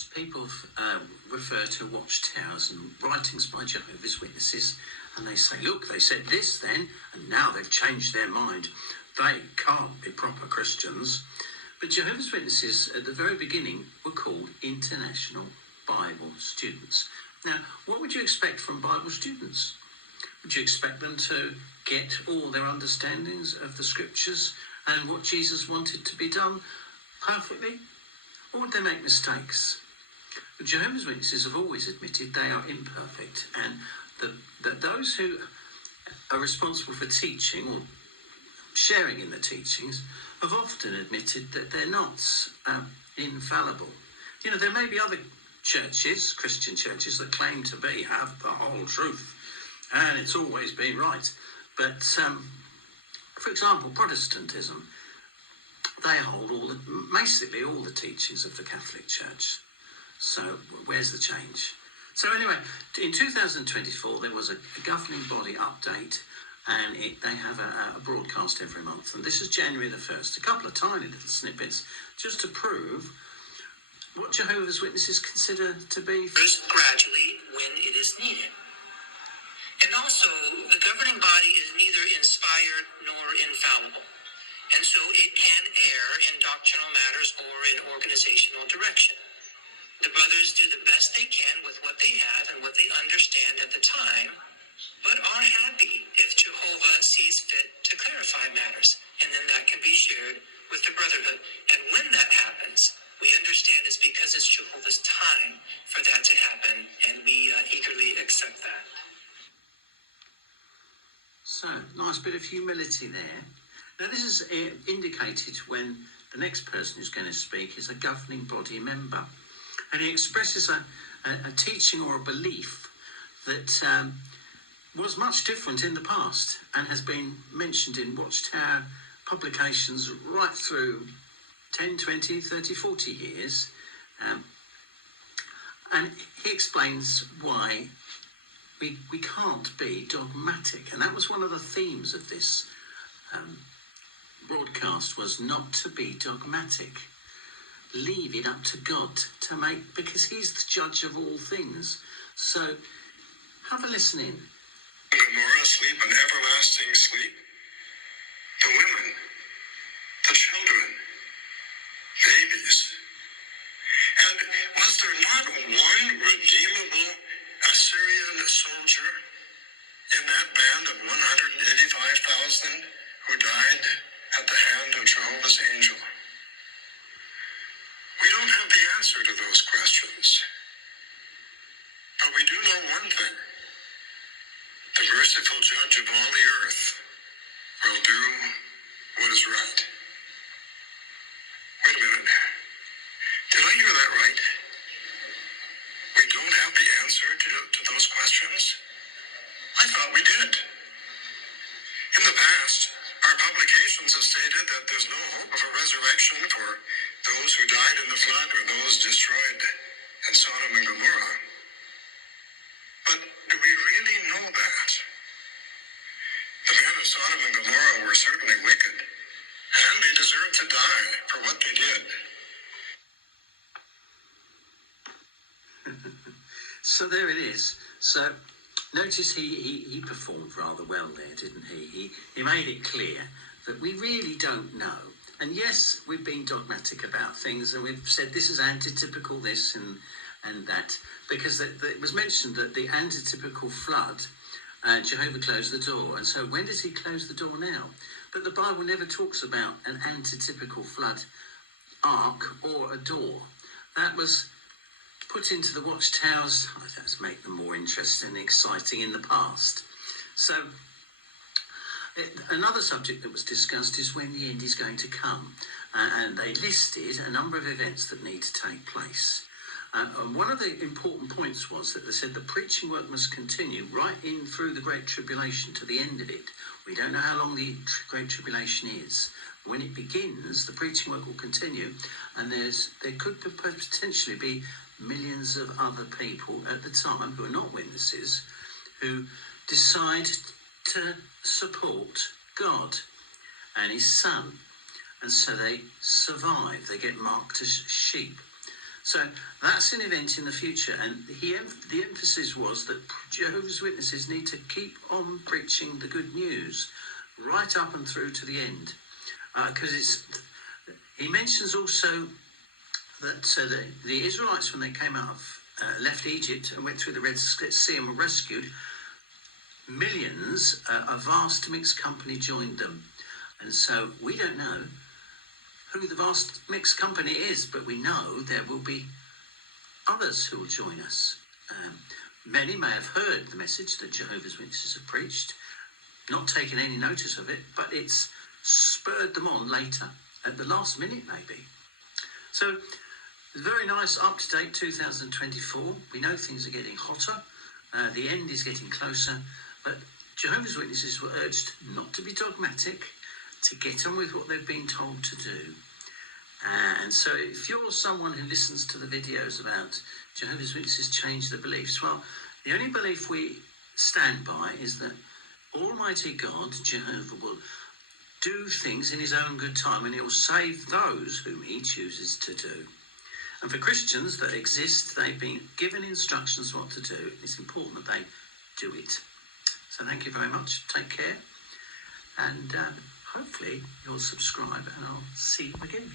Watchtowers. People refer to watchtowers and writings by Jehovah's Witnesses, and they say, look, they said this then, and now they've changed their mind. They can't be proper Christians. But Jehovah's Witnesses, at the very beginning, were called International Bible Students. Now, what would you expect from Bible students? Would you expect them to get all their understandings of the Scriptures and what Jesus wanted to be done perfectly? Or would they make mistakes? The Jehovah's Witnesses have always admitted they are imperfect, and that those who are responsible for teaching or sharing in the teachings have often admitted that they're not infallible. You know, there may be other churches, Christian churches, that claim to have the whole truth, and it's always been right. But, for example, Protestantism, they hold basically all the teachings of the Catholic Church. So where's the change? So anyway, in 2024, there was a governing body update, and they have a broadcast every month. And this is January the 1st, a couple of tiny little snippets, just to prove what Jehovah's Witnesses consider to be gradually when it is needed. And also, the governing body is neither inspired nor infallible, and so it can err in doctrinal matters or in organizational direction. The brothers do the best they can with what they have and what they understand at the time, but are happy if Jehovah sees fit to clarify matters, and then that can be shared with the brotherhood. And when that happens, we understand it's because it's Jehovah's time for that to happen, and we eagerly accept that. So, nice bit of humility there. Now, this is indicated when the next person who's going to speak is a governing body member. And he expresses a teaching or a belief that was much different in the past and has been mentioned in Watchtower publications right through 10, 20, 30, 40 years. And he explains why we can't be dogmatic. And that was one of the themes of this broadcast, was not to be dogmatic. Leave it up to God to make, because he's the judge of all things. So have a listen in. Gomorrah sleep an everlasting sleep. The women, the children, babies. And was there not one redeemable Assyrian soldier in that band of 185,000 who died at the hand of Jehovah's angel? We don't have the answer to those questions. But we do know one thing. The merciful judge of all the earth will do what is right. Wait a minute. Did I hear that right? We don't have the answer to those questions? I thought we did. In the past, our publications have stated that there's no hope of a resurrection for those who died in the flood or those destroyed in Sodom and Gomorrah. But do we really know that? The men of Sodom and Gomorrah were certainly wicked, and they deserved to die for what they did. So there it is. So notice he performed rather well there, didn't he? He made it clear that we really don't know. And yes, we've been dogmatic about things, and we've said this is antitypical this and that, because it was mentioned that the antitypical flood, Jehovah closed the door. And so when does he close the door now? But the Bible never talks about an antitypical flood ark or a door. That was put into the watchtowers to make them more interesting and exciting in the past. So another subject that was discussed is when the end is going to come. And they listed a number of events that need to take place. And one of the important points was that they said the preaching work must continue right in through the Great Tribulation to the end of it. We don't know how long the Great Tribulation is. When it begins, the preaching work will continue, and there could potentially be millions of other people at the time who are not witnesses who decide to support God and his son, and so they survive. They get marked as sheep. So that's an event in the future, and the emphasis was that Jehovah's Witnesses need to keep on preaching the good news right up and through to the end, because he mentions also that the Israelites, when they came out of left Egypt and went through the Red Sea and were rescued, millions, a vast mixed company joined them. And so we don't know who the vast mixed company is, but we know there will be others who will join us. Many may have heard the message that Jehovah's Witnesses have preached, not taken any notice of it, but it's spurred them on later, at the last minute maybe. So, very nice, up-to-date 2024. We know things are getting hotter. The end is getting closer. But Jehovah's Witnesses were urged not to be dogmatic, to get on with what they've been told to do. And so if you're someone who listens to the videos about Jehovah's Witnesses change their beliefs, well, the only belief we stand by is that Almighty God, Jehovah, will do things in his own good time, and he'll save those whom he chooses to do. And for Christians that exist, they've been given instructions what to do. It's important that they do it. So thank you very much. Take care. And hopefully you'll subscribe, and I'll see you again.